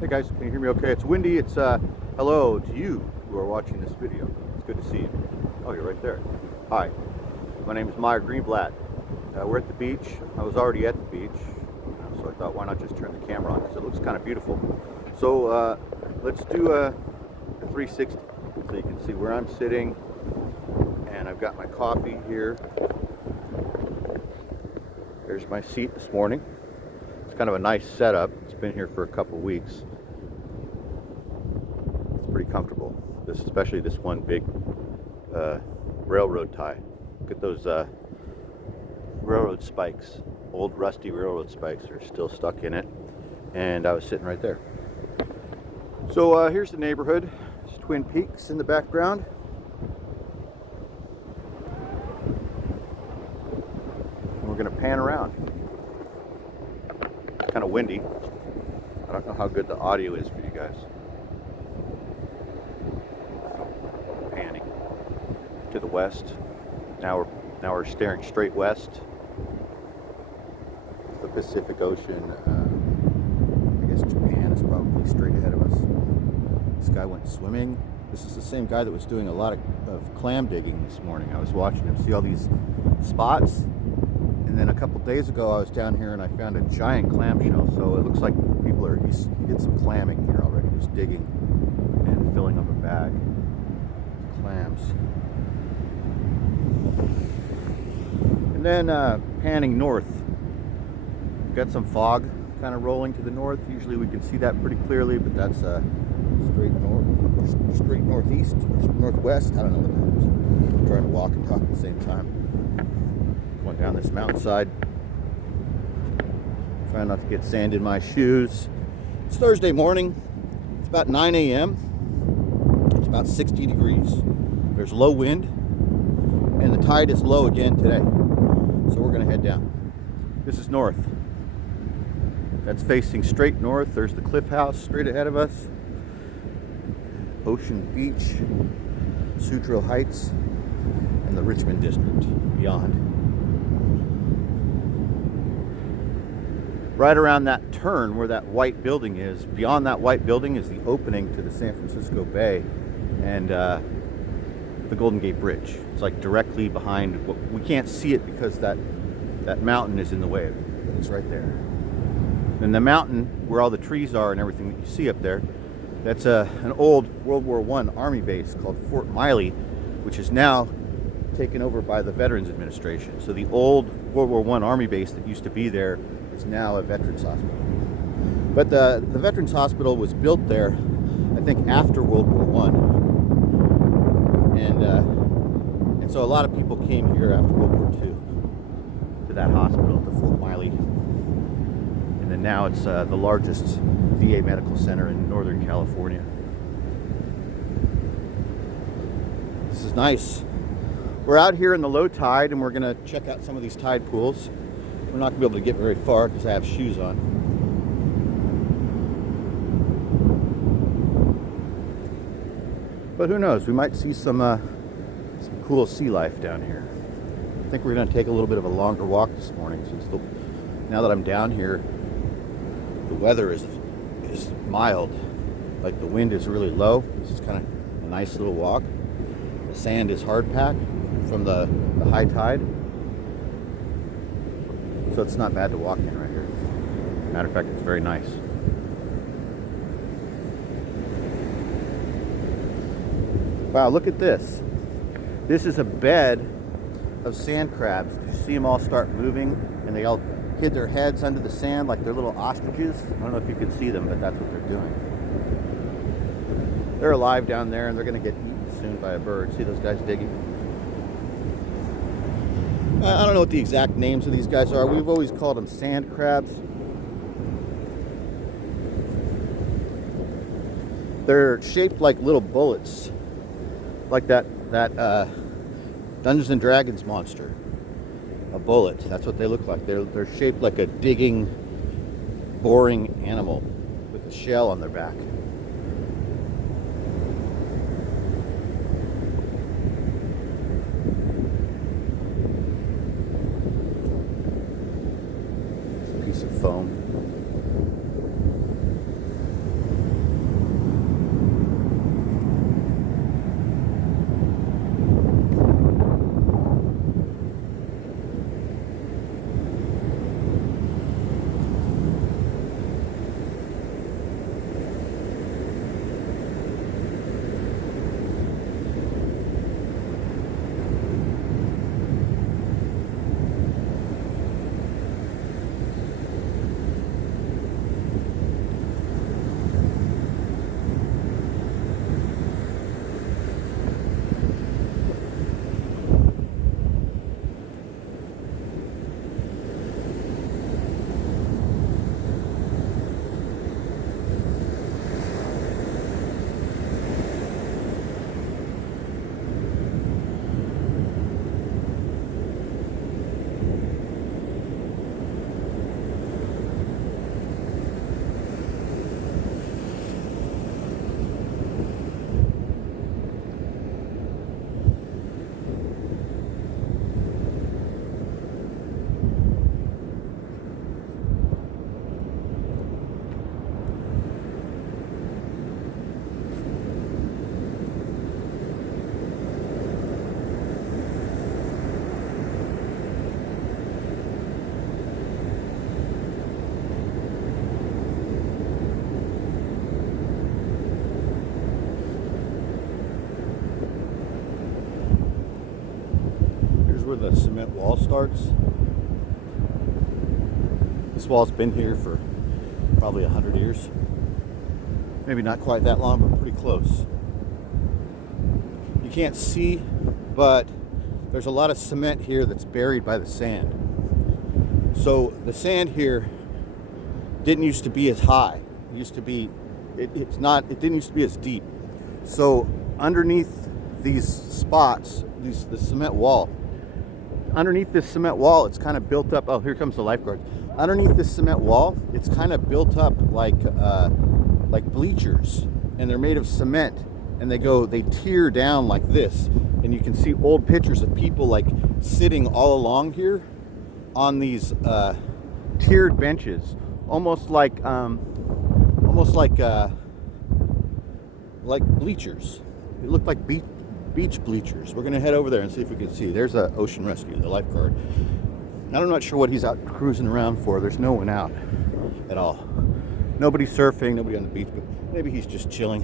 Hey guys, can you hear me okay? It's windy. It's hello to you who are watching this video. It's good to see you. Oh, you're right there. Hi, my name is Meyer Greenblatt. We're at the beach. I was already at the beach, so I thought why not just turn the camera on because it looks kind of beautiful. So let's do a 360 so you can see where I'm sitting, and I've got my coffee here. There's my seat this morning. It's kind of a nice setup. It's been here for a couple weeks. It's pretty comfortable. Especially this one big railroad tie. Look at those railroad spikes. Old rusty railroad spikes are still stuck in it. And I was sitting right there. So here's the neighborhood. There's Twin Peaks in the background. And we're going to pan around. It's kind of windy. I don't know how good the audio is for you guys. Panning to the west. Now we're staring straight west. The Pacific Ocean. I guess Japan is probably straight ahead of us. This guy went swimming. This is the same guy that was doing a lot of clam digging this morning. I was watching him. See all these spots? And then a couple days ago I was down here and I found a giant clamshell. So it looks like he did some clamming here already. He was digging and filling up a bag. Clams. And then panning north. We've got some fog kind of rolling to the north. Usually we can see that pretty clearly, but that's straight northeast, or northwest. I don't know what that is. I'm trying to walk and talk at the same time. Going down this mountainside. Trying not to get sand in my shoes. It's Thursday morning. It's about 9 a.m. It's about 60 degrees. There's low wind, and the tide is low again today. So we're going to head down. This is north. That's facing straight north. There's the Cliff House straight ahead of us. Ocean Beach, Sutro Heights, and the Richmond District beyond. Right around that turn where that white building is, beyond that white building is the opening to the San Francisco Bay and the Golden Gate Bridge. It's like directly behind. We can't see it because that mountain is in the way, but it's right there. And the mountain where all the trees are and everything that you see up there, that's an old World War I Army base called Fort Miley, which is now taken over by the Veterans Administration. So the old World War I Army base that used to be there is now a Veterans Hospital. But the Veterans Hospital was built there, I think, after World War I. And so a lot of people came here after World War II to that hospital, to Fort Miley. And then now it's the largest VA medical center in Northern California. This is nice. We're out here in the low tide and we're going to check out some of these tide pools. We're not going to be able to get very far because I have shoes on. But who knows? We might see some cool sea life down here. I think we're going to take a little bit of a longer walk this morning since now that I'm down here, the weather is mild. Like the wind is really low. This is kind of a nice little walk. The sand is hard packed from the high tide. So it's not bad to walk in right here. Matter of fact, it's very nice. Wow, look at this. This is a bed of sand crabs. You see them all start moving, and they all hid their heads under the sand like they're little ostriches. I don't know if you can see them, but that's what they're doing. They're alive down there, and they're going to get eaten soon by a bird. See those guys digging? I don't know what the exact names of these guys are. We've always called them sand crabs. They're shaped like little bullets, like that Dungeons and Dragons monster. A bullet. That's what they look like. They're shaped like a digging, boring animal with a shell on their back. It's a piece of foam. the cement wall starts. This wall's been here for probably 100 years. Maybe not quite that long, but pretty close. You can't see, but there's a lot of cement here that's buried by the sand. So the sand here didn't used to be as high. It used to be, it didn't used to be as deep. So underneath these spots, the cement wall, underneath this cement wall, it's kind of built up. Oh, here comes the lifeguard. Underneath this cement wall, it's kind of built up like bleachers, and they're made of cement, and they tear down like this, and you can see old pictures of people like sitting all along here on these tiered benches, almost like bleachers. They look like beach bleachers. We're gonna head over there and see if we can see. There's a ocean rescue, the lifeguard. I'm not sure what he's out cruising around for. There's no one out at all. Nobody surfing, nobody on the beach, but maybe he's just chilling.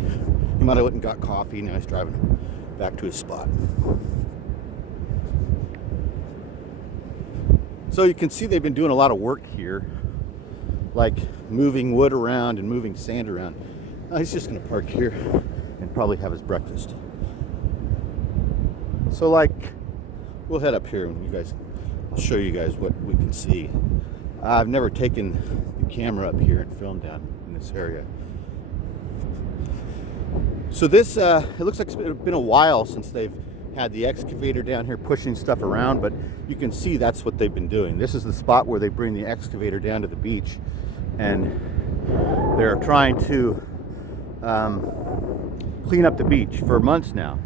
He might have went and got coffee, now he's driving back to his spot. So you can see they've been doing a lot of work here, like moving wood around and moving sand around. Now he's just gonna park here and probably have his breakfast. So we'll head up here and I'll show you guys what we can see. I've never taken the camera up here and filmed down in this area. So this, it looks like it's been a while since they've had the excavator down here pushing stuff around, but you can see that's what they've been doing. This is the spot where they bring the excavator down to the beach, and they're trying to clean up the beach for months now.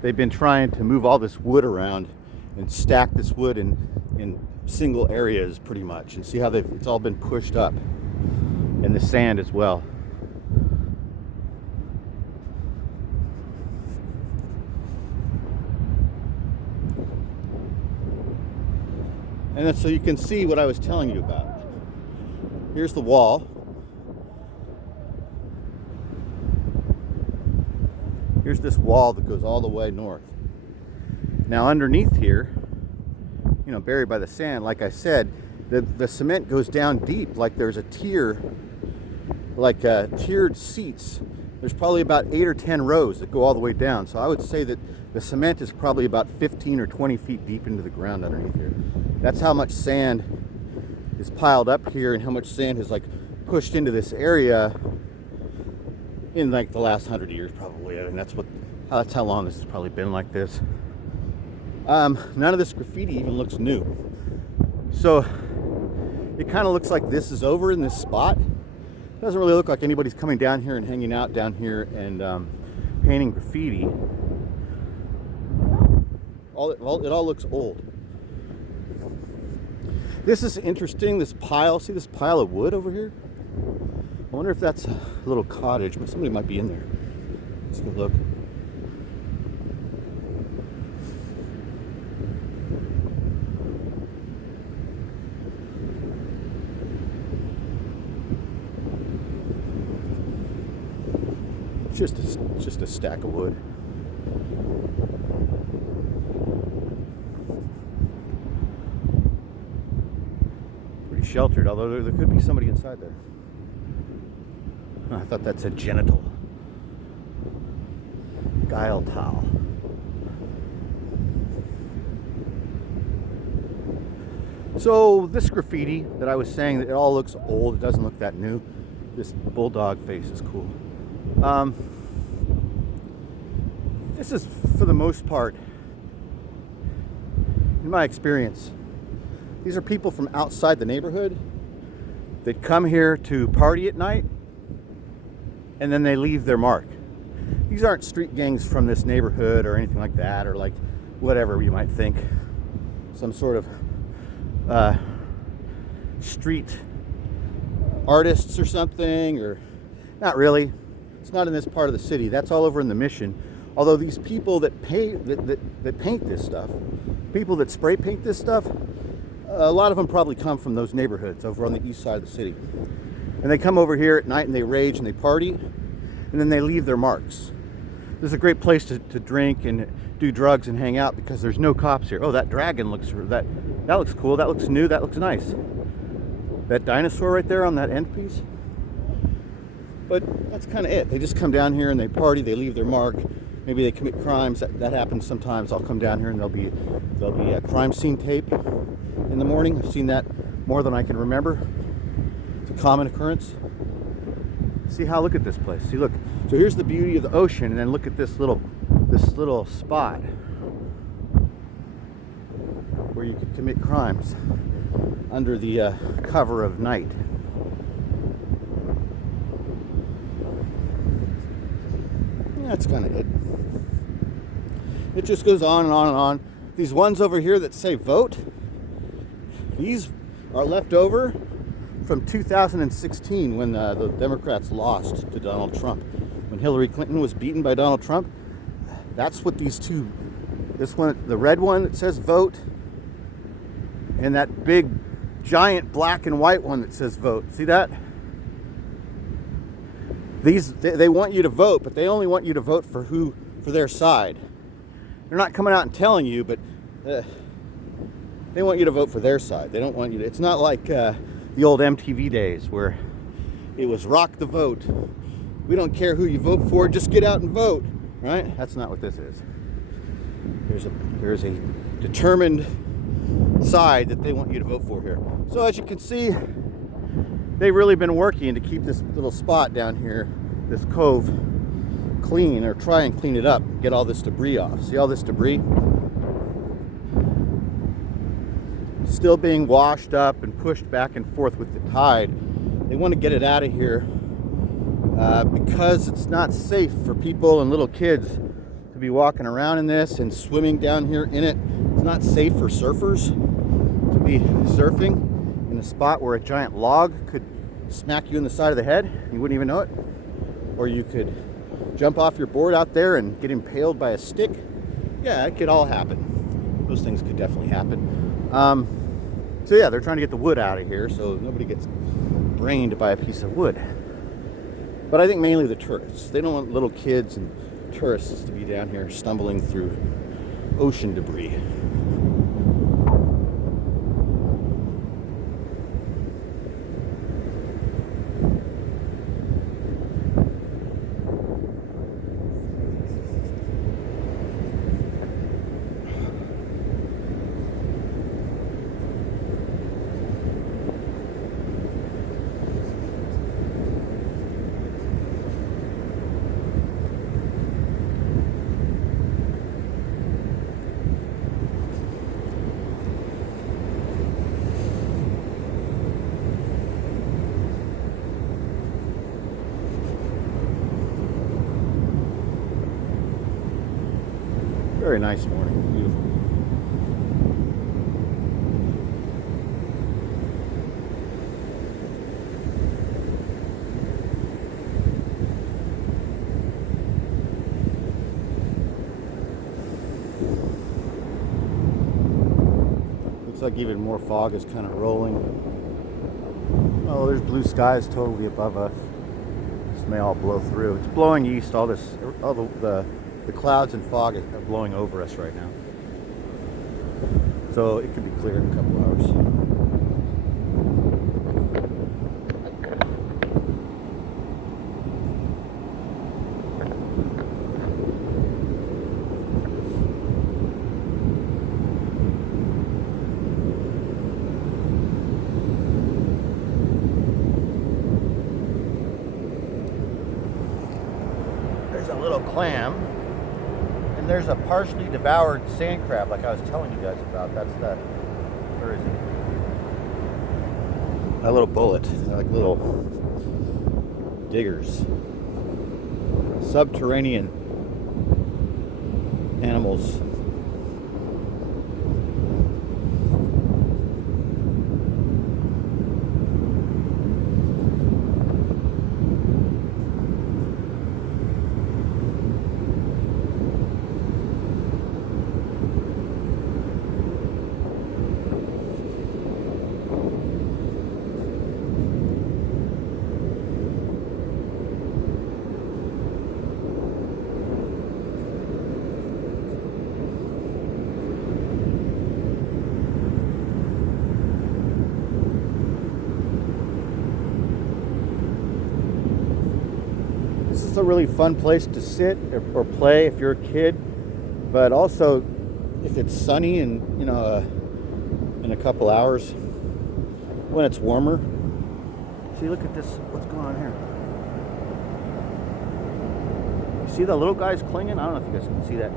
They've been trying to move all this wood around and stack this wood in single areas pretty much, and see how it's all been pushed up, and the sand as well. And then, so you can see what I was telling you about. Here's the wall. Here's this wall that goes all the way north. Now underneath here, buried by the sand, like I said, the cement goes down deep, like there's a tier, like tiered seats. There's probably about 8 or 10 rows that go all the way down. So I would say that the cement is probably about 15 or 20 feet deep into the ground underneath here. That's how much sand is piled up here, and how much sand is pushed into this area in the last 100 years probably. I mean, that's how long this has probably been like this. None of this graffiti even looks new. So it kind of looks like this is over in this spot. It doesn't really look like anybody's coming down here and hanging out down here and painting graffiti. It all looks old. This is interesting, this pile. See this pile of wood over here? I wonder if that's a little cottage, but somebody might be in there. Let's go look. It's just a stack of wood. Pretty sheltered, although there could be somebody inside there. I thought that said genital. Guile towel. So this graffiti that I was saying, that it all looks old, it doesn't look that new. This bulldog face is cool. This is, for the most part, in my experience, these are people from outside the neighborhood that come here to party at night, and then they leave their mark. These aren't street gangs from this neighborhood or anything like that, or whatever you might think. Some sort of street artists or something, or not really. It's not in this part of the city. That's all over in the Mission. Although these people that paint this stuff, people that spray paint this stuff, a lot of them probably come from those neighborhoods over on the east side of the city. And they come over here at night and they rage and they party, and then they leave their marks. This is a great place to drink and do drugs and hang out because there's no cops here. Oh, that dragon looks that looks cool. That looks new. That looks nice. That dinosaur right there on that end piece. But that's kind of it. They just come down here and they party. They leave their mark. Maybe they commit crimes. That happens sometimes. I'll come down here and there'll be a crime scene tape in the morning. I've seen that more than I can remember. It's a common occurrence. See how? Look at this place. See, look. So here's the beauty of the ocean, and then look at this little spot where you could commit crimes under the cover of night. That's kind of it. It just goes on and on and on. These ones over here that say vote, these are left over from 2016 when the Democrats lost to Donald Trump. When Hillary Clinton was beaten by Donald Trump, that's what these two, this one, the red one that says vote, and that big giant black and white one that says vote. See that? They want you to vote, but they only want you to vote for their side. They're not coming out and telling you, but they want you to vote for their side. They don't want you to. It's not like the old MTV days where it was rock the vote. We don't care who you vote for, just get out and vote. Right? That's not what this is. There's a determined side that they want you to vote for here. So as you can see, they've really been working to keep this little spot down here, this cove, clean, or try and clean it up, get all this debris off. See all this debris? Still being washed up and pushed back and forth with the tide. They want to get it out of here because it's not safe for people and little kids to be walking around in this and swimming down here in it. It's not safe for surfers to be surfing in a spot where a giant log could smack you in the side of the head. You wouldn't even know it. Or you could jump off your board out there and get impaled by a stick. Yeah, it could all happen. Those things could definitely happen. So yeah, they're trying to get the wood out of here so nobody gets brained by a piece of wood. But I think mainly the tourists. They don't want little kids and tourists to be down here stumbling through ocean debris. Very nice morning, beautiful. Looks like even more fog is kind of rolling. Oh, there's blue skies totally above us. This may all blow through. It's blowing east. All the clouds and fog are blowing over us right now. So it could be clear in a couple hours. There's a little clam. And there's a partially devoured sand crab, like I was telling you guys about. That's the, where is it? A little bullet. They're like little diggers. Subterranean animals. a really fun place to sit or play if you're a kid, but also if it's sunny and in a couple hours when it's warmer. See, look at this. What's going on here? You see the little guys clinging? I don't know if you guys can see that.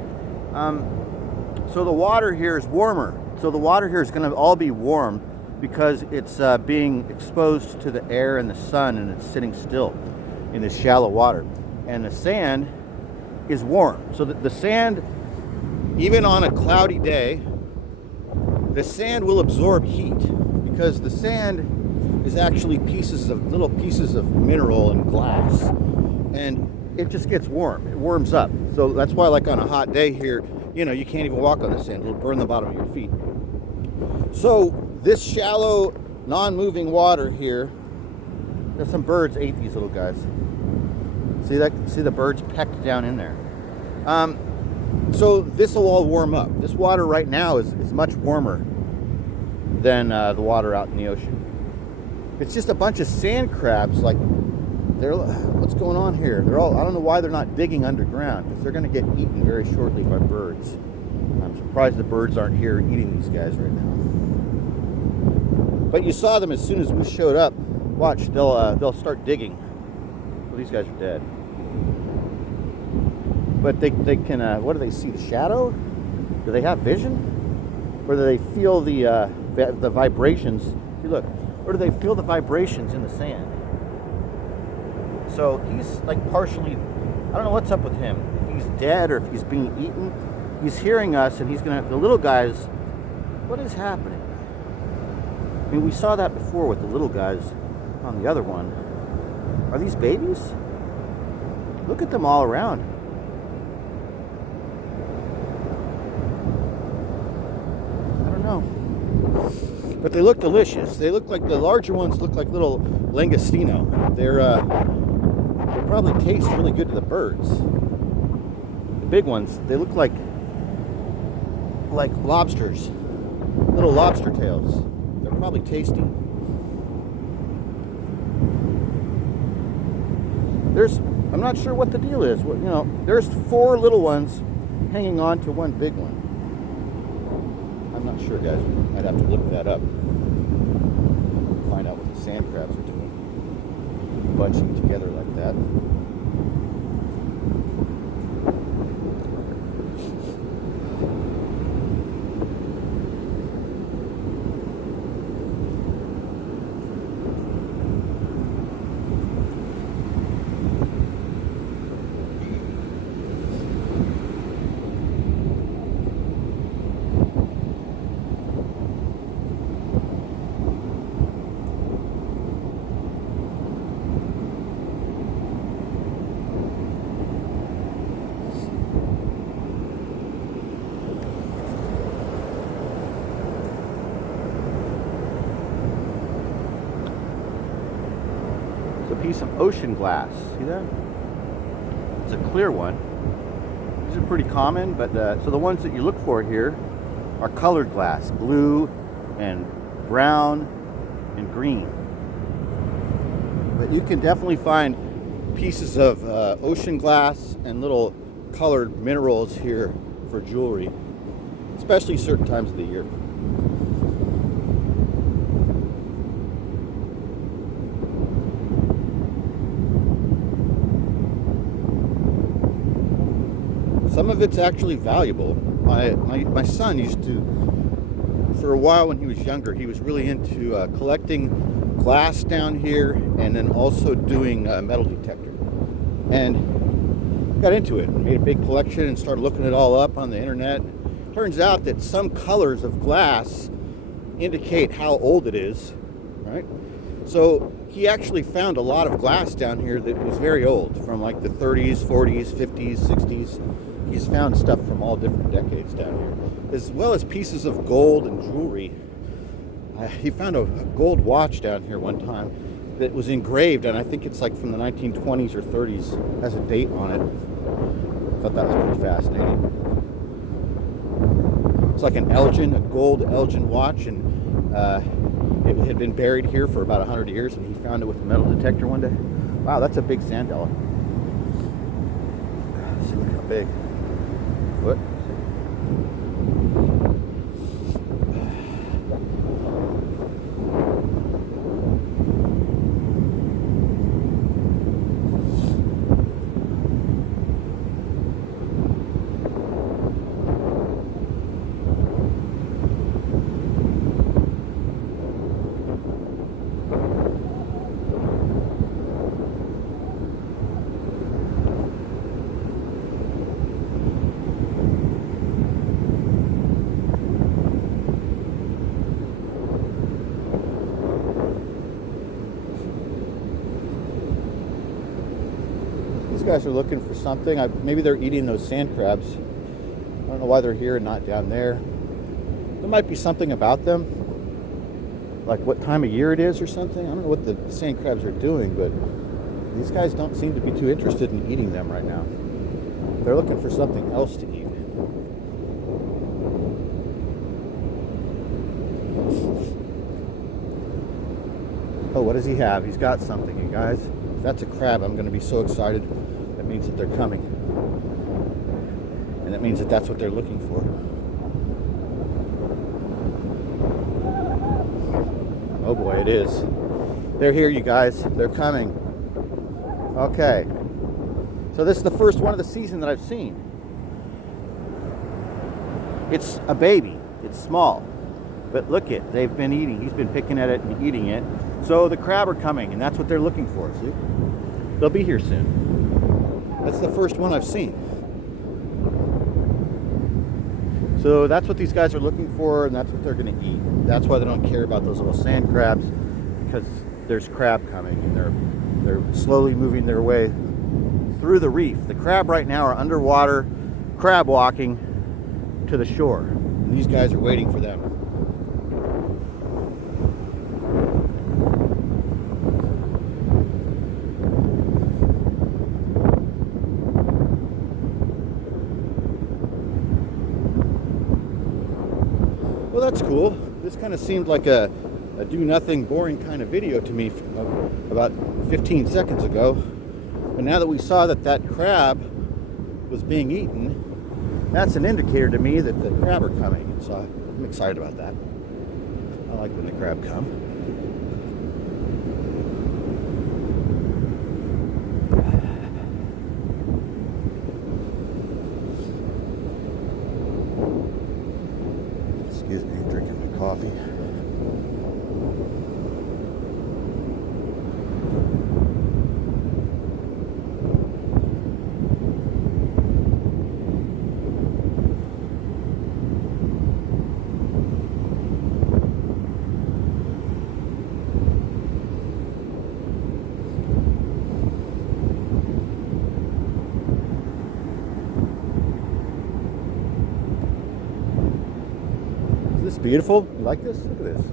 So the water here is warmer. So the water here is going to all be warm because it's being exposed to the air and the sun, and it's sitting still in this shallow water. And the sand is warm. So the sand, even on a cloudy day, the sand will absorb heat because the sand is actually little pieces of mineral and glass, and it just gets warm. It warms up. So that's why, like on a hot day here, you can't even walk on the sand. It'll burn the bottom of your feet. So this shallow, non-moving water here, there's some birds ate these little guys. See that? See the birds pecked down in there. So this will all warm up. This water right now is much warmer than the water out in the ocean. It's just a bunch of sand crabs. Like, what's going on here? I don't know why they're not digging underground, because they're going to get eaten very shortly by birds. I'm surprised the birds aren't here eating these guys right now. But you saw them as soon as we showed up. Watch, they'll start digging. Well, these guys are dead. But they can, what do they see? The shadow? Do they have vision? Or do they feel the vibrations? See, look. Or do they feel the vibrations in the sand? So he's like partially, I don't know what's up with him. If he's dead or if he's being eaten. He's hearing us, and the little guys, what is happening? I mean, we saw that before with the little guys on the other one. Are these babies? Look at them all around. I don't know. But they look delicious. They look like, the larger ones look like little langostino. They probably taste really good to the birds. The big ones, they look like lobsters, little lobster tails. They're probably tasty. I'm not sure what the deal is. There's 4 little ones hanging on to one big one. I'm not sure, guys. I'd have to look that up. Find out what the sand crabs are doing. Bunching together like that. Piece of ocean glass. See that? It's a clear one. These are pretty common, but so the ones that you look for here are colored glass, blue and brown and green. But you can definitely find pieces of ocean glass and little colored minerals here for jewelry, especially certain times of the year. Some of it's actually valuable. My son used to, for a while when he was younger, he was really into collecting glass down here and then also doing metal detector. And got into it and made a big collection and started looking it all up on the internet. Turns out that some colors of glass indicate how old it is, right? So he actually found a lot of glass down here that was very old, from like the 30s, 40s, 50s, 60s. He's found stuff from all different decades down here, as well as pieces of gold and jewelry. He found a gold watch down here one time that was engraved, and I think it's like from the 1920s or 30s, has a date on it. I thought that was pretty fascinating. It's like an Elgin, a gold Elgin watch, and it had been buried here for about 100 years, and he found it with a metal detector one day. Wow, that's a big sand dollar. big. What? These guys are looking for something. Maybe they're eating those sand crabs. I don't know why they're here and not down there. There might be something about them, like what time of year it is or something. I don't know what the sand crabs are doing, but these guys don't seem to be too interested in eating them right now. They're looking for something else to eat. Oh, what does he have? He's got something, you guys. If that's a crab, I'm going to be so excited. That means that they're coming. And that means that that's what they're looking for. Oh boy, it is. They're here, you guys. They're coming. Okay. So this is the first one of the season that I've seen. It's a baby. It's small. But look it, they've been eating. He's been picking at it and eating it. So the crab are coming, and that's what they're looking for. See? They'll be here soon. That's the first one I've seen. So that's what these guys are looking for, and that's what they're going to eat. That's why they don't care about those little sand crabs, because there's crab coming, and they're slowly moving their way through the reef. The crab right now are underwater, crab walking to the shore. And these guys are waiting for them. Well, that's cool. This kind of seemed like a do-nothing, boring kind of video to me about 15 seconds ago. But now that we saw that crab was being eaten, that's an indicator to me that the crab are coming. And so I'm excited about that. I like when the crab come. Excuse me, drinking my coffee. Is this beautiful? You like this? Look at this.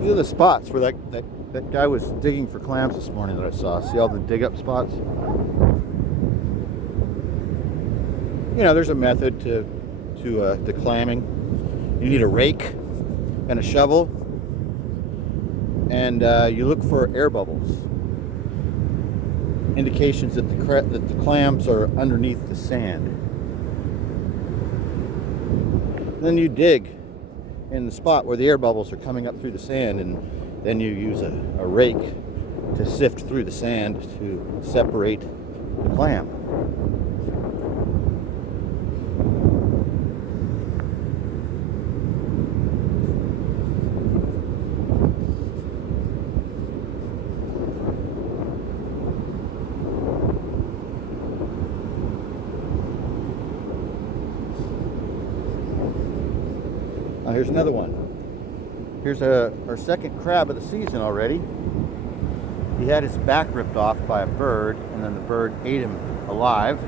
These are the spots where that guy was digging for clams this morning that I saw. See all the dig up spots? You know, there's a method to clamming. You need a rake and a shovel, and you look for air bubbles, indications that the clams are underneath the sand. Then you dig in the spot where the air bubbles are coming up through the sand, and then you use a rake to sift through the sand to separate the clam. here's another one. Here's our second crab of the season already. He had his back ripped off by a bird, and then the bird ate him alive.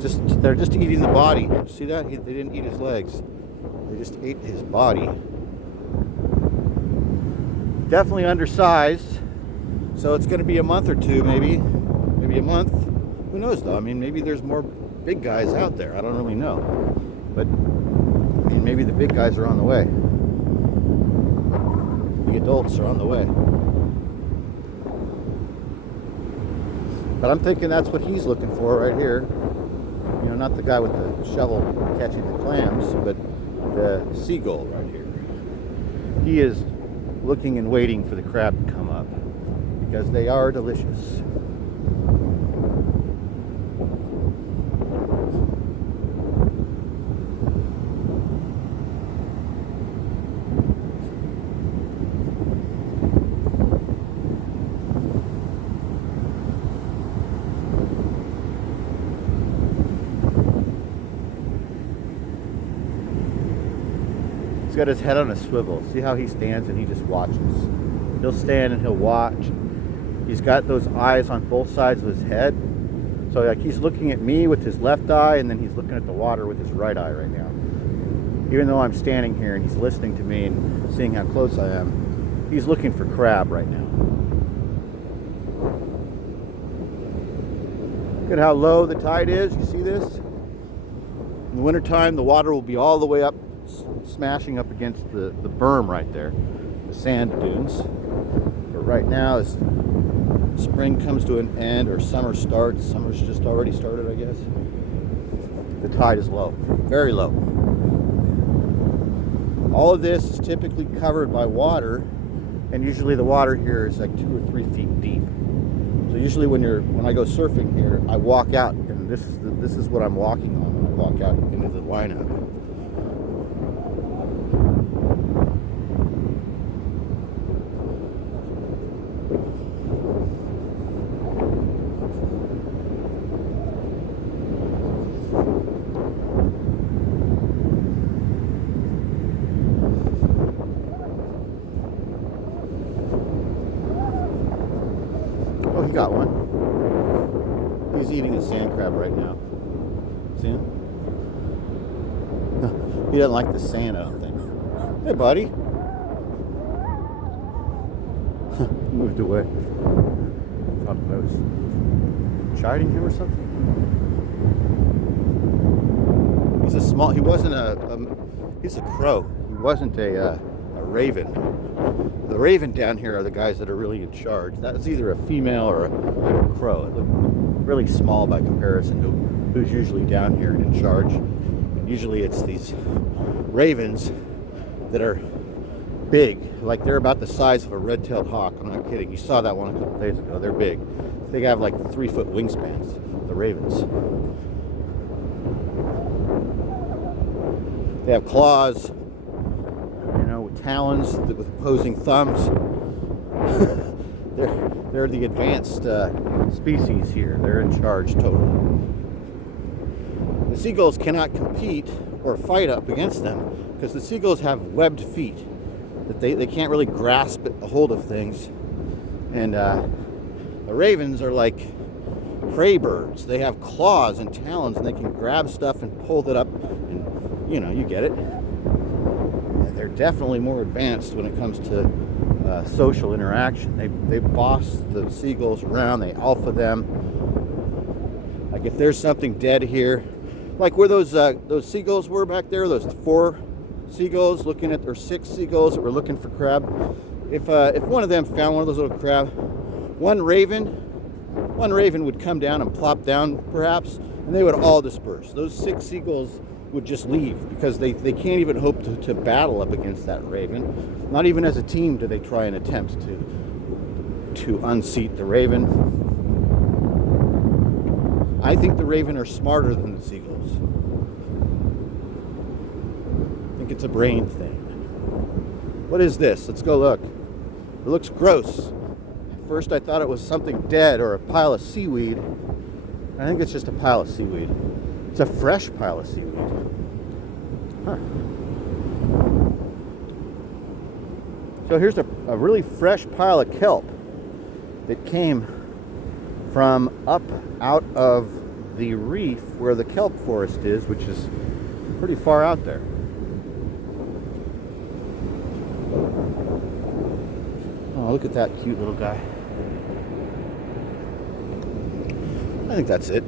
They're just eating the body. See that? They didn't eat his legs. They just ate his body. Definitely undersized. So it's going to be a month or two, maybe a month. Who knows though? I mean, maybe there's more big guys out there. I don't really know. But I mean, maybe the big guys are on the way. The adults are on the way. But I'm thinking that's what he's looking for right here. You know, not the guy with the shovel catching the clams, but the seagull right here. He is looking and waiting for the crab to come up because they are delicious. He's got his head on a swivel. See how he stands and he just watches. He'll stand and he'll watch. He's got those eyes on both sides of his head. So like he's looking at me with his left eye, and then he's looking at the water with his right eye right now. Even though I'm standing here and he's listening to me and seeing how close I am, he's looking for crab right now. Look at how low the tide is. You see this? In the wintertime, the water will be all the way up, smashing up against the berm right there, the sand dunes. But right now, as spring comes to an end or summer starts, summer's just already started, I guess, the tide is low, very low. All of this is typically covered by water, and usually the water here is like 2 or 3 feet deep. So usually when I go surfing here, I walk out, and this is what I'm walking on when I walk out into the lineup. Oh, he got one. He's eating a sand crab right now. See him? He doesn't like the sand, I don't think. Hey, buddy. Moved away. Thought I was chiding him or something. He's a crow. He wasn't a raven. The raven down here are the guys that are really in charge. That's either a female or a crow. It looked really small by comparison to who's usually down here and in charge. And usually it's these ravens that are big, like they're about the size of a red-tailed hawk. I'm not kidding. You saw that one a couple days ago. They're big. They have like 3-foot wingspans, the ravens. They have claws, with talons, with opposing thumbs. They're the advanced species here. They're in charge totally. The seagulls cannot compete or fight up against them because the seagulls have webbed feet that they can't really grasp a hold of things. And the ravens are like prey birds. They have claws and talons, and they can grab stuff and pull it up, and you get it. They're definitely more advanced when it comes to social interaction. They boss the seagulls around. They alpha them. Like if there's something dead here, like where those seagulls were back there, those 4 seagulls looking at, or 6 seagulls that were looking for crab. If one of them found one of those little crab, one raven would come down and plop down perhaps, and they would all disperse. Those 6 seagulls would just leave because they can't even hope to battle up against that raven. Not even as a team do they try and attempt to unseat the raven. I think the raven are smarter than the seagulls. I think it's a brain thing. What is this? Let's go look. It looks gross. At first I thought it was something dead or a pile of seaweed. I think it's just a pile of seaweed. It's a fresh pile of seaweed. Huh. So here's a really fresh pile of kelp that came from up out of the reef where the kelp forest is, which is pretty far out there. Oh, look at that cute little guy. I think that's it.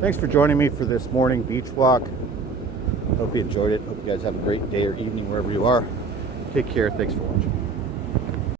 Thanks for joining me for this morning beach walk. Hope you enjoyed it. Hope you guys have a great day or evening wherever you are. Take care. Thanks for watching.